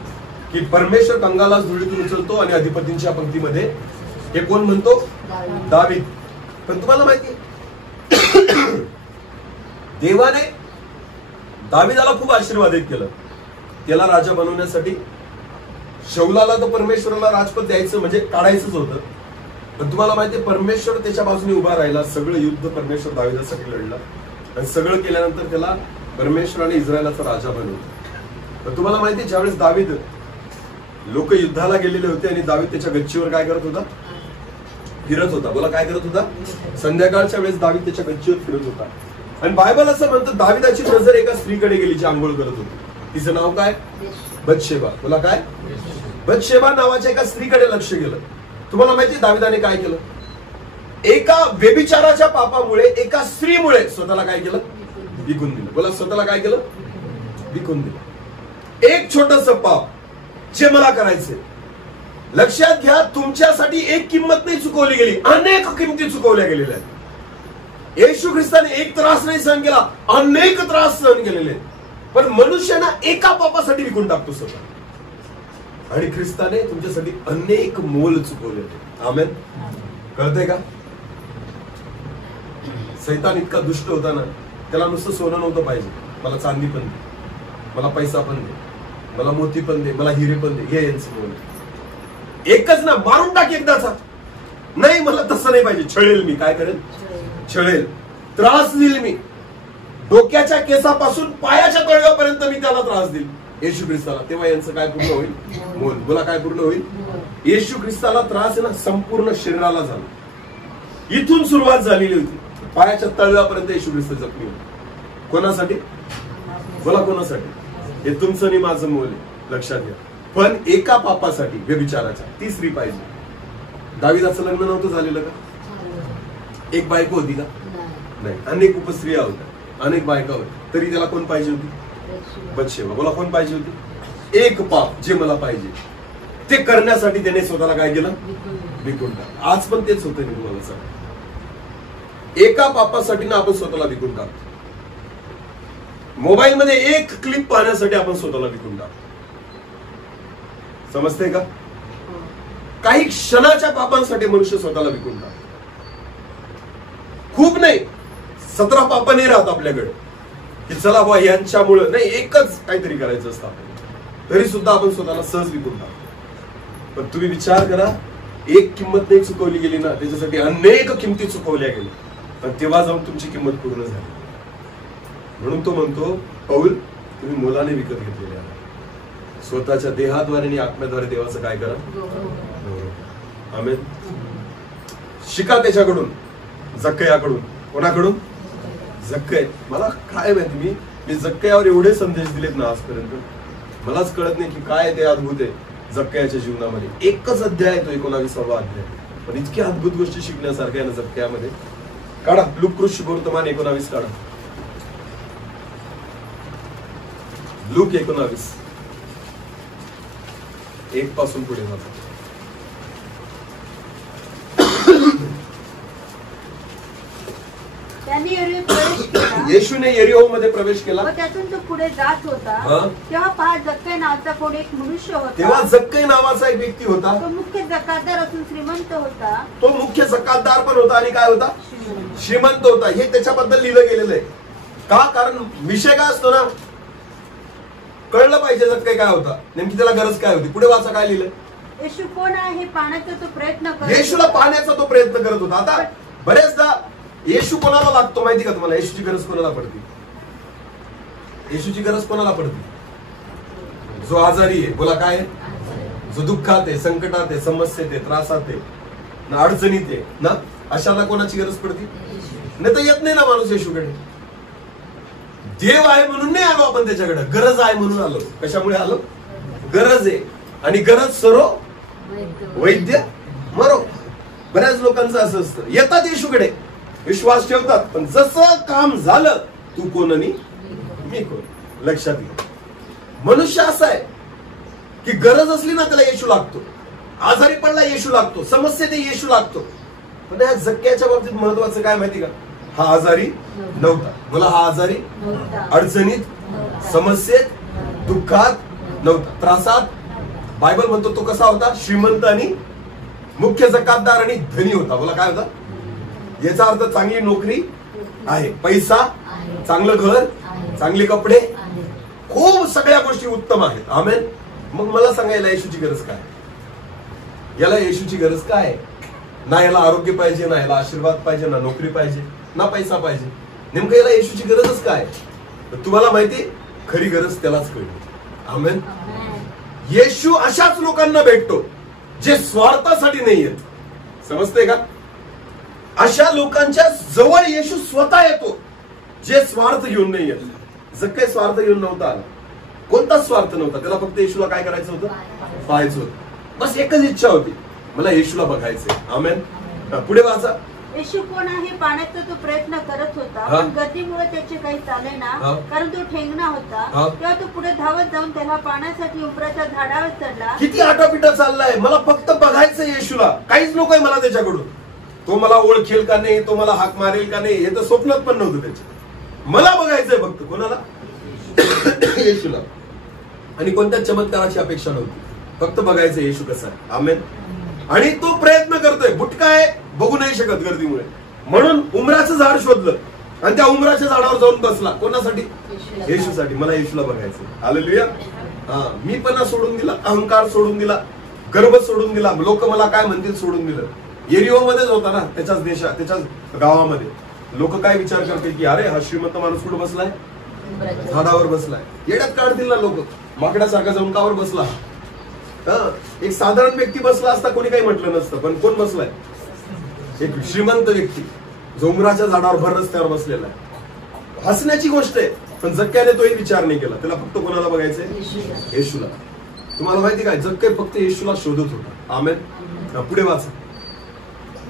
की परमेश्वर कंगालाच धुळीतून उचलतो आणि अधिपतींच्या पंक्तीमध्ये हे कोण म्हणतो? दावीद. पण तुम्हाला माहिती देवाने दावीदाला खूप आशीर्वादित केलं. त्याला राजा बनवण्यासाठी शौलाला तर परमेश्वराला राजपद द्यायचं म्हणजे काढायचंच होतं, पण तुम्हाला माहितीये परमेश्वर त्याच्या बाजूने उभा राहिला. सगळं युद्ध परमेश्वर दाविदासाठी लढला आणि सगळं केल्यानंतर त्याला परमेश्वराने इस्रायलाचा राजा बनवलं. पण तुम्हाला माहितीये ज्यावेळेस दावीद, लोक युद्धाला गेलेले होते आणि दावीद त्याच्या गच्चीवर काय करत होता? फिरत होता. बोला काय करत होता? संध्याकाळच्या वेळेस दावीद त्याच्या गच्चीवर फिरत होता. आणि बायबल असं म्हणतं दाविदाची नजर एका स्त्रीकडे गेली जी आंघोळ करत होती. तिचं नाव काय? बतशेबा. बोला काय? बतशेबा नावाच्या एका स्त्रीकडे लक्ष गेलं. तुम्हाला माहिती दाविदाने काय केलं? एका व्यभिचाराच्या पापामुळे, एका स्त्रीमुळे स्वतःला काय केलं? विकून दिलं. बोला स्वतःला काय केलं? विकून दिलं. एक छोटस पाप जे मला करायचे. लक्षात घ्या, तुमच्यासाठी एक किंमत नाही चुकवली गेली, अनेक किमती चुकवल्या गेलेल्या आहेत. येशू ख्रिस्ताने एक त्रास नाही सहन केला, अनेक त्रास सहन केलेले. पण मनुष्याना एका पापासाठी विकून टाकतो स्वतः, आणि ख्रिस्ताने तुमच्यासाठी अनेक मोल चुकवलेले. आमेन. कळतंय का? सैतान इतका दुष्ट होता ना, त्याला नुसतं सोनं नव्हतं पाहिजे. मला चांदी पण दे, मला पैसा पण दे, मला मोती पण दे, मला हिरे पण दे. हे यांचं मोल. एकच ना, मारून टाक एकदाचा. नाही, मला तसं नाही पाहिजे. छळेल मी. काय करेल? छळेल, त्रास देईल मी. डोक्याच्या केसापासून पायाच्या तळव्यापर्यंत मी त्याला त्रास देईल येशू ख्रिस्ताला. तेव्हा यांचं काय पूर्ण होईल? मोल. बोला काय पूर्ण होईल? येशू ख्रिस्ताला त्रास आहे ना, संपूर्ण शरीराला झाला. इथून सुरुवात झालेली होती, पायाच्या तळव्यापर्यंत येशू ख्रिस्त जखमी होते. कोणासाठी? बोला कोणासाठी? हे तुमचं आणि माझं मोल आहे, लक्षात घ्या. पण एका पापासाठी, व्यभिचाराच्या, ती स्त्री पाहिजे. दाविदाचं लग्न नव्हतं झालेलं का? एक बायको होती का? नाही. अनेक उपस्त्रिया होत्या, अनेक बायका होत्या, तरी त्याला कोण पाहिजे होती? बतशेबा. बोला कोण पाहिजे होती? एक पाप जे मला पाहिजे ते करण्यासाठी त्याने स्वतःला काय केलं? विकून टाकलं. आज पण तेच होतं. मी तुम्हाला सांग, एका पापासाठी ना आपण स्वतःला विकून टाकतो. मोबाईल मध्ये एक क्लिप पाहण्यासाठी आपण स्वतःला विकून टाकतो. समजते का? काही क्षणाच्या पापांसाठी मनुष्य स्वतःला विकून टाकतो. खूप नाही, 17 पाप नाही राहत आपल्याकडे की चला बा यांच्यामुळे नाही, एकच काहीतरी करायचं असतं आपण, तरी सुद्धा आपण स्वतःला सहज विकून टाकतो. पण तुम्ही विचार करा, एक किंमत नाही चुकवली गेली ना, त्याच्यासाठी अनेक किमती चुकवल्या गेल्या, पण तेव्हा जाऊन तुमची किंमत पूर्ण झाली. म्हणून तो म्हणतो पौल, तुम्ही मोलाने विकत घेतलेले आहे. स्वतःच्या देहाद्वारे आणि आत्म्याद्वारे देवाचं काय करा? आमेन. शिका त्याच्याकडून, जक्कयाकडून. कोणाकडून? जक्कय. मला काय माहिती, मी जक्कयावर एवढे संदेश दिलेत ना आजपर्यंत, मलाच कळत नाही की काय ते अद्भुत आहे जक्कयाच्या जीवनामध्ये. एकच अध्याय आहे तो, 19वा अध्याय, पण इतकी अद्भुत गोष्टी शिकण्यासारख्या आहे ना जक्कयामध्ये. काढा लूक शुभवर्तमान 19 काढा. लूक 19 1 पासून पुढे जातो. येशूने यरीहो मध्ये प्रवेश केला, त्यातून तो पुढे जात होता. तेव्हा पहा, जक्कय नावाचा कोण एक मनुष्य होता. तेव्हा जक्कय नावाचा एक व्यक्ती होता. तो मुख्य जकातदार असून श्रीमंत होता. तो मुख्य जकातदार पण होता आणि काय होता? श्रीमंत होता. हे त्याच्याबद्दल लिहिलं गेलेलं आहे. का? कारण विषय काय असतो ना, कळलं पाहिजे जक्कय काय होता, नेमकी त्याला गरज काय होती. पुढे वाचा काय लिहिलं. येशू कोण आहे हे पाहण्याचा तो प्रयत्न करत. येशूला पाहण्याचा तो प्रयत्न करत होता. आता बरेचदा येशू कोणाला लागतो माहिती का तुम्हाला? येशूची गरज कोणाला पडते? येशूची गरज कोणाला पडते? जो आजारी आहे. बोला काय? जो दुःखात आहे, संकटात आहे, समस्येत आहे, त्रासात आहे ना, अडचणीत आहे ना, अशाला कोणाची गरज पडते? नाही तर येत नाही ना माणूस येशूकडे. देव आहे म्हणून नाही आलो आपण त्याच्याकडे, गरज आहे म्हणून आलो. कशामुळे आलो? गरज आहे. आणि गरज सरो वैद्य मरो. बऱ्याच लोकांचं असं असतं, येतात येशूकडे, विश्वास ठेवतात, पण जसं काम झालं, तू कोण आणि मी कोण. लक्षात घे, मनुष्य असा आहे की गरज असली ना त्याला येशू लागतो, आजारी पडला येशू लागतो, समस्येत येशू लागतो. पण या जक्कयाच्या बाबतीत महत्वाचं काय माहिती का? हा आजारी नव्हता. बोला, हा आजारी, अडचणीत, समस्येत, दुःखात नव्हता, त्रासात. बायबल म्हणतो तो कसा होता? श्रीमंत आणि मुख्य जकातदार आणि धनी होता. बोला काय होता? याचा अर्थ चांगली नोकरी आहे, पैसा, चांगलं घर, चांगले कपडे, खूप सगळ्या गोष्टी उत्तम आहेत. आमेन. मग मला सांगायला येशूची गरज काय? याला येशूची गरज काय? ना याला आरोग्य पाहिजे, ना याला आशीर्वाद पाहिजे, ना नोकरी पाहिजे, ना पैसा पाहिजे. नेमकं याला येशूची गरजच काय? तुम्हाला माहिती, खरी गरज त्यालाच कळली. आमेन. येशू अशाच लोकांना भेटतो जे स्वार्थासाठी नाही येत. समजते का? अशा लोकांच्या जवळ येशू स्वतः येतो जे स्वार्थ घेऊन नाही येत. जक्कई स्वार्थ घेऊन नव्हता आला. कोणताच स्वार्थ नव्हता. त्याला फक्त येशूला काय करायचं होतं? पाहायचं होतं. बस एकच इच्छा होती, मला येशूला बघायचंय. आमेन. पुढे वाचा. येशू कोण आहे पाहण्याचा तो प्रयत्न करत होता, पण गर्दीमुळे त्याचे काही चालेना, कारण तो ठेंगणा होता. तेव्हा तो पुढे धावत जाऊन त्याला पाहण्यासाठी उंबराच्या झाडावर चढला. किती आटापिटा चाललाय, मला फक्त बघायचंय येशूला, काहीच नकोय मला त्याच्याकडून. तो मला ओळखेल का नाही, तो मला हाक मारेल का नाही, हे तर स्वप्नात पण नव्हतं त्याच्या. मला बघायचंय फक्त. कोणाला? येशूला. आणि कोणत्या चमत्काराची अपेक्षा नव्हती, फक्त बघायचं येशू कसा आहे. आमेन. आणि तो प्रयत्न करतोय. बुटका आहे, बघू नाही शकत गर्दीमुळे, म्हणून उमराचं झाड शोधलं आणि त्या उमराच्या झाडावर जाऊन बसला. कोणासाठी? येशूसाठी. मला येशूला बघायचं. हालेलुया. मी पण सोडून दिला, अहंकार सोडून दिला, गर्व सोडून दिला, लोक मला काय म्हणतील सोडून दिलं. एरिओ मध्येच होता ना, त्याच्याच देशात, त्याच्याच गावामध्ये. लोक काय विचार करते की अरे हा श्रीमंत माणूस कुठं बसलाय? झाडावर बसलाय. येड्यात काढतील ना लोक, माकडासारखा जाऊन कावर बसला. एक साधारण व्यक्ती बसला असता कोणी काही म्हटलं नसतं, पण कोण बसलाय? एक श्रीमंत व्यक्ती जो उमराच्या झाडावर भर रस्त्यावर बसलेला आहे. हसण्याची गोष्ट आहे, पण जक्क्याने तोही विचार नाही केला. त्याला फक्त कोणाला बघायचंय? येशूला. तुम्हाला माहिती काय, जक्कई फक्त येशूला शोधत होता. आमेन. पुढे वाचा.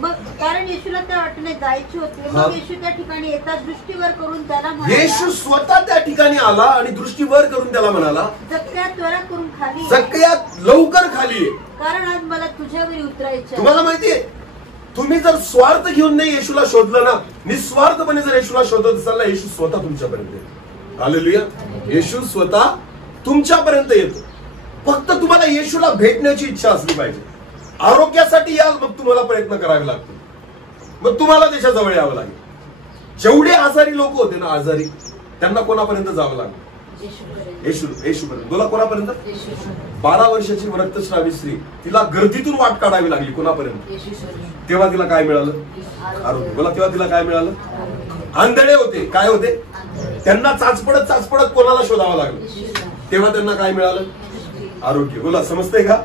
मग कारण येशूला त्या वाटेने जायचे होते. मग येशू त्या ठिकाणी येतात दृष्टीवर करून त्याला म्हणाला. येशू स्वतः त्या ठिकाणी आला आणि दृष्टीवर करून त्याला म्हणाला, जक्कया त्वरा करून खाली, जक्कया लवकर खाली ये, कारण आज मला तुझ्या घरी उतरायचे. तुम्हाला माहितीये, तुम्ही जर स्वार्थ घेऊन नाही येशूला शोधलं ना, निस्वार्थपणे जर येशूला शोधत असाल ना, येशू स्वतः तुमच्यापर्यंत येतो. हालेलुया. येशू स्वतः तुमच्यापर्यंत येतो. फक्त तुम्हाला येशूला भेटण्याची इच्छा असली पाहिजे. आरोग्यासाठी याल, मग तुम्हाला प्रयत्न करावे लागतो, मग तुम्हाला त्याच्या जवळ यावं लागेल. जेवढे आजारी लोक होते ना, आजारी, त्यांना कोणापर्यंत जावं लागलं? येशूपर्यंत. बोला, कोणापर्यंत? 12 वर्षाची रक्तस्रावी स्त्री, तिला गर्दीतून वाट काढावी लागली. कोणापर्यंत? तेव्हा तिला काय मिळालं? आरोग्य. बोला, तेव्हा तिला काय मिळालं? आंधळे होते. काय होते? त्यांना चाचपडत चाचपडत कोणाला शोधावं लागलं, तेव्हा त्यांना काय मिळालं? आरोग्य. बोला, समजतंय का?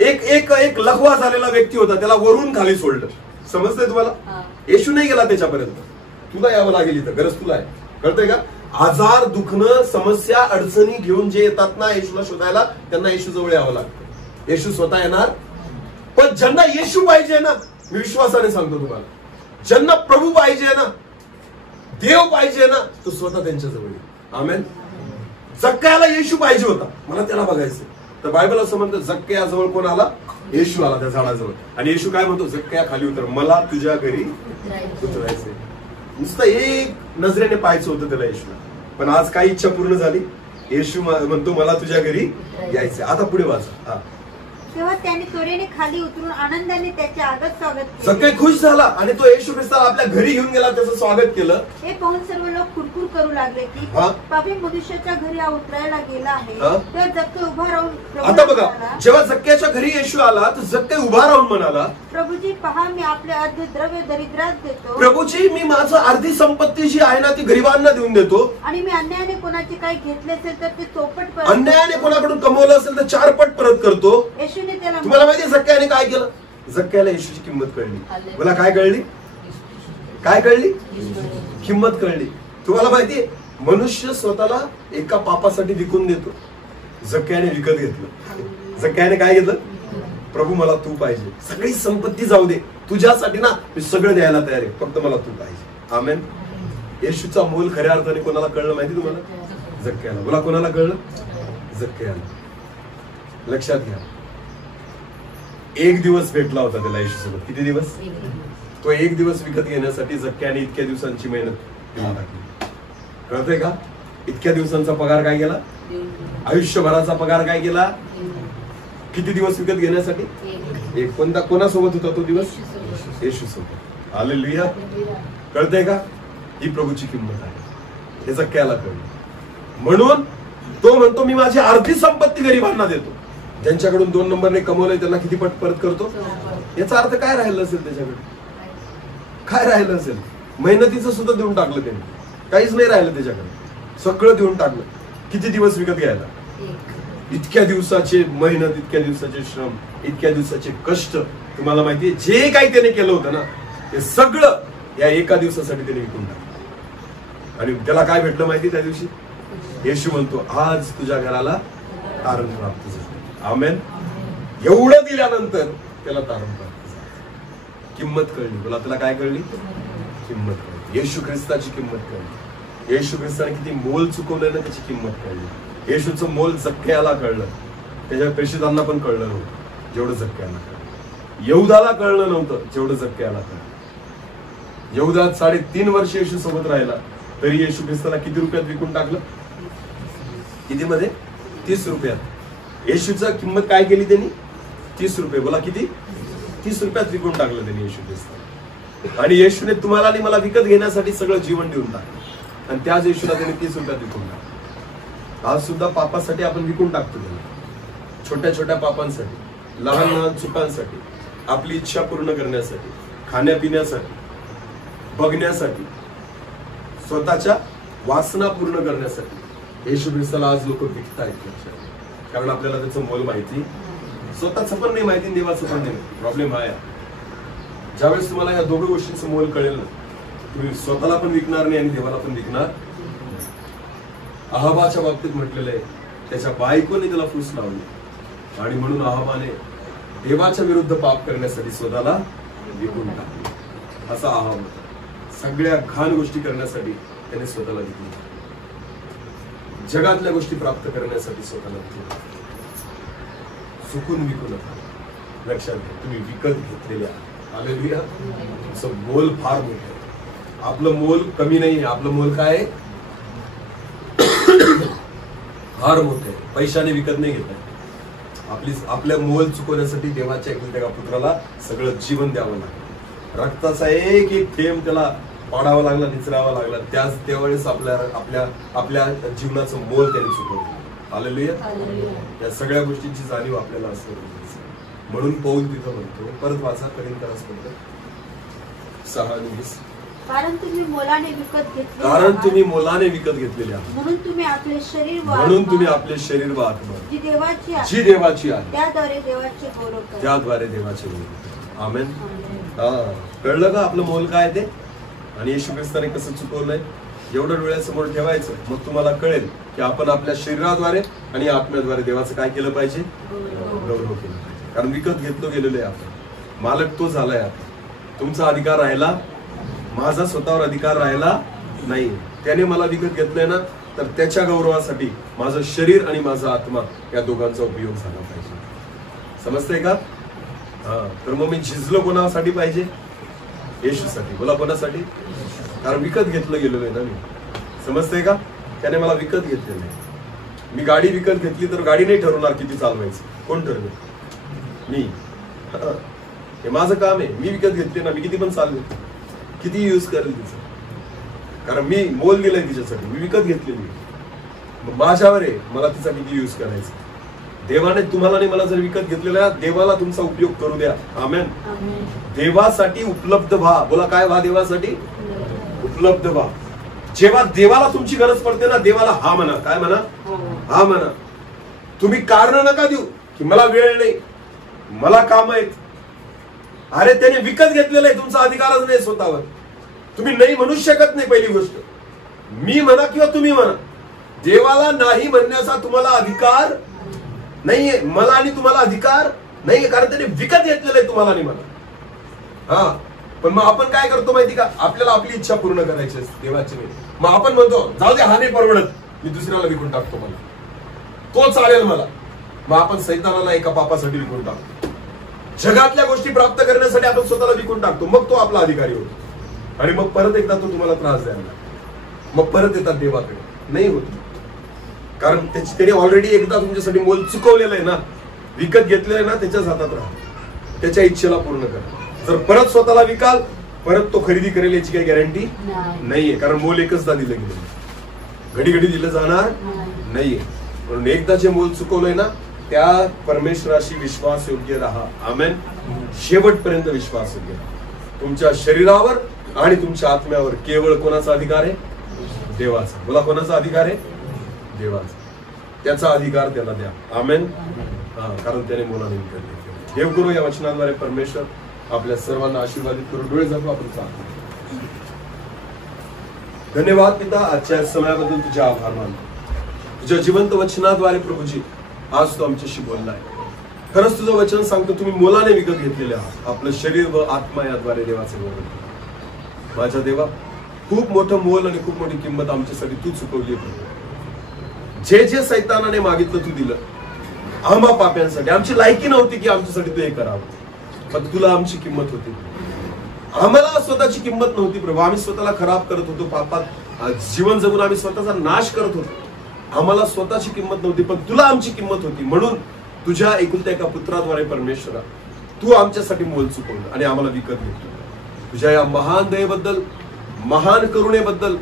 एक लखवा झालेला व्यक्ती होता, त्याला वरून खाली सोडलं. समजतंय तुम्हाला? येशू नाही गेला त्याच्यापर्यंत. तुला यावं लागेल, इथं गरज तुला आहे. कळतंय का? आजार, दुखणं, समस्या, अडचणी घेऊन जे येतात ना येशूला शोधायला, त्यांना येशू जवळ यावं लागतं. येशू स्वतः येणार. पण ज्यांना येशू पाहिजे ना, मी विश्वासाने सांगतो तुम्हाला, ज्यांना प्रभू पाहिजे ना, देव पाहिजे ना, तो स्वतः त्यांच्या जवळ येईल. आमेन. जक्कयाला येशू पाहिजे होता, मला त्याला बघायचं. तर बायबल असं म्हणतं, जक्कयाजवळ कोण आला? येशू आला त्या झाडाजवळ. आणि येशू काय म्हणतो? जक्कया खाली उतर, मला तुझ्या घरी उतरायचंय. नुसतं एक नजरेने पाहायचं होतं त्याला येशूला. पण आज काय इच्छा पूर्ण झाली? येशू म्हणतो मला तुझ्या घरी यायचंय. आता पुढे वाचा. तेव्हा त्याने त्वरेने खाली उतरून आनंदाने त्याचे आगत स्वागत केले. सगळे खुश झाला आणि तो येशू ख्रिस्ताला आपल्या घरी घेऊन गेला, त्याचं स्वागत केलं. हे पाहून सर्व लोक खुरखुर करू लागले की पापी मनुष्याच्या घरी हा उतरायला गेला आहे. तेव्हा जक्कई उभा राहून, आता बघा, जेव्हा जक्कयाच्या घरी येशू आला तर जक्कई उभा राहून म्हणाला, प्रभूजी पहा, मी आपले अर्धे द्रव्य दरिद्रास देतो. प्रभूजी, मी माझं अर्धी संपत्ती जी आहे ना ती गरिबांना देऊन देतो. आणि मी अन्यायाने कोणाचे काही घेतले असेल तर ते चौपट परत, अन्यायाने कोणाकडून कमवलं असेल तर 4 पट परत करतो. येशूने त्याला, तुम्हाला माहिती जक्कयाने काय केलं? जक्कयाला येशूची किंमत कळली. मला काय कळली? काय कळली? किंमत कळली. तुम्हाला माहितीये, मनुष्य स्वतःला एका पापासाठी विकून देतो. जक्कयाने विकत घेतलं. जक्कयाने काय घेतलं? प्रभू, मला तू पाहिजे, सगळी संपत्ती जाऊ दे, तुझ्यासाठी ना मी सगळं द्यायला तयार आहे, फक्त मला तू पाहिजे. आमेन. येशूचा मोल खऱ्या अर्थाने कोणाला कळलं माहिती तुम्हाला? जक्कयाला. बोला, कोणाला कळलं? जक्कयाला. लक्षात घ्या, एक दिवस भेटला होता त्याला येशूसोबत. किती दिवस? तो एक दिवस विकत घेण्यासाठी जक्कयाने इतक्या दिवसांची मेहनत केली टाकली. कळतंय का? इतक्या दिवसांचा पगार काय केला? आयुष्यभराचा पगार काय केला? किती दिवस विकत घेण्यासाठी? एक. कोणता, कोणासोबत होता तो दिवस? येशूसोबत. हालेलुया. कळतंय का? ही प्रभूची किंमत आहे, हे जक्कयाला कळलं. म्हणून तो म्हणतो मी माझी अर्धी संपत्ती गरिबांना देतो. ज्यांच्याकडून 2 नंबरने कमवलंय त्यांना किती पट परत करतो. याचा अर्थ काय राहिलं असेल त्याच्याकडे? काय राहिलं असेल? मेहनतीचं सुद्धा देऊन टाकलं त्याने, काहीच नाही राहिलं त्याच्याकडे, सगळं देऊन टाकलं. किती दिवस विकत घ्यायला? इतक्या दिवसाचे मेहनत, इतक्या दिवसाचे श्रम, इतक्या दिवसाचे कष्ट. तुम्हाला माहितीये जे काही त्याने केलं होतं ना ते सगळं या एका दिवसासाठी त्याने विकून टाकलं. आणि त्याला काय भेटलं माहिती त्या दिवशी? येशू म्हणतो आज तुझ्या घराला तारण प्राप्त झालं. आमेन. एवढं दिल्यानंतर त्याला तारण प्राप्त झालं. किंमत कळली. बोला त्याला काय कळली? किंमत कळली. येशू ख्रिस्ताची किंमत कळली. येशू ख्रिस्ताने किती मोल चुकवलं ना त्याची किंमत कळली. येशूचं मोल जक्क्याला कळलं, त्याच्या प्रेषितांना पण कळलं नव्हतं जेवढं जक्क्याला कळलं. यहुदाला कळलं नव्हतं जेवढं जक्क्याला कळलं. यहुदा 3.5 वर्ष येशू सोबत राहिला तरी येशू ख्रिस्ताला किती रुपयात विकून टाकलं? किती मध्ये? 30 रुपयात. येशूचा किंमत काय केली त्यांनी? 30 रुपये. बोला किती? 30 रुपयात विकून टाकलं त्यांनी येशू ख्रिस्ताला. आणि येशूने तुम्हाला आणि मला विकत घेण्यासाठी सगळं जीवन देऊन टाकलं आणि त्याच येशूला त्यांनी 30 रुपयात विकून टाकलं. आज सुद्धा पापासाठी आपण विकून टाकतो त्यांना, छोट्या छोट्या पापांसाठी, लहान लहान चुकांसाठी, आपली इच्छा पूर्ण करण्यासाठी, खाण्यापिण्यासाठी, बघण्यासाठी, स्वतःच्या वासना पूर्ण करण्यासाठी येशू ख्रिस्ताला आज लोक विकतायत. कारण आपल्याला त्याचं मोल माहिती, स्वतःच पण नाही माहिती, देवाचं पण नाही. प्रॉब्लेम हा आहे. ज्यावेळेस तुम्हाला या दोघं गोष्टींचं मोल कळेल ना, तुम्ही स्वतःला पण विकणार नाही आणि देवाला पण विकणार. अहाबाच्या बाबतीत म्हटलेलं आहे, त्याच्या बायकोने त्याला फूस लावली आणि म्हणून अहाबाने देवाच्या विरुद्ध पाप करण्यासाठी स्वतःला विकून टाकले. असा अहाब होता. सगळ्या घाण गोष्टी करण्यासाठी त्याने स्वतःला विकून टाकले. जगातल्या गोष्टी प्राप्त करण्यासाठी स्वतःला विकून टाकले. चुकून विकू नका. लक्षात घ्या, तुम्ही विकत घेतलेल्या. हालेलुया. तुमचं मोल फार मोठं आहे. आपलं मोल कमी नाही. आपलं मोल काय आहे? फार मोठे. पैशाने विकत नाही घेत. आपल्या मोल चुकवण्यासाठी देवाच्या एका पुत्राला सगळं जीवन द्यावं लागलं. रक्ताचा एक एक थेंब त्याला पाडावा लागला, निचरावा लागला. त्याच त्यावेळेस आपल्या जीवनाचं मोल त्याने चुकवलं. हालेलुया. या सगळ्या गोष्टींची जाणीव आपल्याला असते. म्हणून पौल तिथं म्हणतो, परत वाचा करिंथीयांस पत्र 6:20. कारण तुम्ही मोलाने विकत घेतले, कारण तुम्ही मोलाने विकत घेतलेले आहात. म्हणून तुम्ही आपले शरीर व आत्मा जी देवाची आहे त्याद्वारे देवाचे गौरव करा. त्याद्वारे देवाचे गौरव. आमेन. कळलं का आपलं मोल काय ते? आणि येशू ख्रिस्ताने कसं चुकवलंय एवढं डोळ्यासमोर ठेवायचं. मग तुम्हाला कळेल की आपण आपल्या शरीराद्वारे आणि आत्म्याद्वारे देवाचं काय केलं पाहिजे? गौरव केलं पाहिजे. कारण विकत घेतलं गेलेलं आहे आपण. मालक तो झालाय. आता तुमचा अधिकार राहिला, माझा स्वतःवर अधिकार राहिला नाही. त्याने मला विकत घेतलंय ना, तर त्याच्या गौरवासाठी माझं शरीर आणि माझा आत्मा या दोघांचा उपयोग झाला पाहिजे. समजतंय का? तर मग मी झिजलो कोणासाठी पाहिजे? येशूसाठी. बोला कोणासाठी? कारण विकत घेतलं गेलेलं आहे ना मी. समजतंय का? त्याने मला विकत घेतलेलं आहे. मी गाडी विकत घेतली तर गाडी नाही ठरवणार किती चालवायचं. कोण ठरवेल? मी. हे माझं काम आहे. मी विकत घेतले ना, मी किती पण चालवेल, किती यूज करेल तिचं. कारण मी मोल दिलंय तिच्यासाठी, मी विकत घेतलेली. माझ्यावर आहे मला तिचा किती यूज करायचा. देवाने तुम्हाला आणि मला जर विकत घेतलेला, देवाला तुमचा उपयोग करू द्या. आमेन. देवासाठी उपलब्ध व्हा. बोला काय व्हा? देवासाठी उपलब्ध व्हा. जेव्हा देवाला तुमची गरज पडते ना, देवाला हा म्हणा. काय म्हणा? हा म्हणा. तुम्ही कारण नका देऊ की मला वेळ नाही, मला काम आहेत. अरे त्याने विकत घेतलेलं आहे, तुमचा अधिकारच नाही स्वतःवर. तुम्ही नाही म्हणू शकत नाही. पहिली गोष्ट मी म्हणा किंवा तुम्ही म्हणा, देवाला नाही म्हणण्याचा तुम्हाला अधिकार नाहीये. मला आणि तुम्हाला अधिकार नाहीये, कारण त्याने विकत घेतलेलं आहे तुम्हाला आणि मला. पण मग आपण काय करतो माहिती का? आपल्याला आपली इच्छा पूर्ण करायची असते, देवाची नाही. मग आपण म्हणतो जाऊ दे, हा नाही परवडत, मी दुसऱ्याला विकून टाकतो, मला तो चालेल मला. मग आपण सैतानाला एका पापासाठी विकून टाकतो. जगातल्या गोष्टी प्राप्त करण्यासाठी आपण स्वतःला विकून टाकतो. मग तो आपला अधिकारी होतो आणि मग परत एकदा तो तुम्हाला त्रास द्यायला, मग परत येतात देवाकडे. नाही होत, कारण त्याने ऑलरेडी एकदा तुमच्यासाठी मोल चुकवलेलं आहे ना, विकत घेतलेलं आहे ना. त्याच्याच हातात राहा, त्याच्या इच्छेला पूर्ण करा. जर परत स्वतःला विकाल, परत तो खरेदी करेल याची काही गॅरंटी नाहीये. कारण मोल एकचदा दिलं गेलं, घडी घडी दिलं जाणार नाहीये. म्हणून एकदा जे मोल चुकवलंय ना, त्या परमेश्वराशी विश्वास योग्य राहा. आमेन. शेवटपर्यंत विश्वास योग्य राहा. तुमच्या शरीरावर आणि तुमच्या आत्म्यावर केवळ कोणाचा अधिकार आहे? देवाचा. बोला, कोणाचा अधिकार आहे? देवाचा. त्याचा अधिकार त्याला द्या. आमेन. कारण त्याने मोलाने विकत घेतले. देव करू या वचनाद्वारे परमेश्वर आपल्या सर्वांना आशीर्वादित करू. डोळे झाकू, आपण प्रार्थना. धन्यवाद पिता, आजच्या समयाबद्दल तुझे आभार मानतो. तुझ्या जिवंत वचनाद्वारे प्रभूजी आज तू आमच्याशी बोललाय. खरंच तुझं वचन सांगतो, तुम्ही मोलाने विकत घेतलेले आहात. आपलं शरीर व आत्मा याद्वारे देवाचे बोलतो. माझ्या देवा, खूप मोठं मोल आणि खूप मोठी किंमत आमच्यासाठी तू चुकवली प्रभू. जे जे सैतानाने मागितलं तू दिलं आम्हा पाप्यांसाठी. आमची लायकी नव्हती की आमच्यासाठी तू हे करावं, पण तुला आमची किंमत होती. आम्हाला स्वतःची किंमत नव्हती प्रभू. आम्ही स्वतःला खराब करत होतो, पापात जीवन जगून आम्ही स्वतःचा नाश करत होतो. आम्हाला स्वतःची किंमत नव्हती, पण तुला आमची किंमत होती. म्हणून तुझ्या एकुलत्या एका पुत्राद्वारे परमेश्वरा तू आमच्यासाठी मोल चुकवलं आणि आम्हाला विकत घेतलं. तुझ्या या महान दयेबद्दल, महान करुणेबद्दल,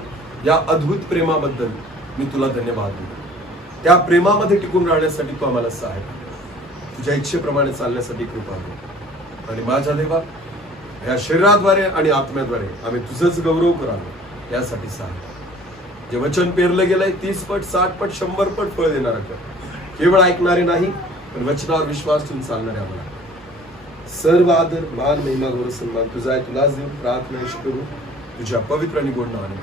या अद्भुत प्रेमाबद्दल मी तुला धन्यवाद देतो. त्या प्रेमामध्ये टिकून राहण्यासाठी तू आम्हाला सहाय्य कर. तुझ्या इच्छेप्रमाणे चालण्यासाठी कृपा कर. आणि माझ्या देवा, या शरीराद्वारे आणि आत्म्याद्वारे आम्ही तुझंच गौरव करावं यासाठी सहाय्य. जे वचन पेरलं गेलंय 30 पट, 60 पट, 100 पट फळ देणारं कर. केवळ ऐकणारे नाही, पण वचनावर विश्वास ठेवून चालणारे आम्हाला. सर्व आदर, मान, महिमा, गौरव, सन्मान तुझा आहे. तुलाच देऊन प्रार्थना करू तुझ्या पवित्र आणि गोड नावाने.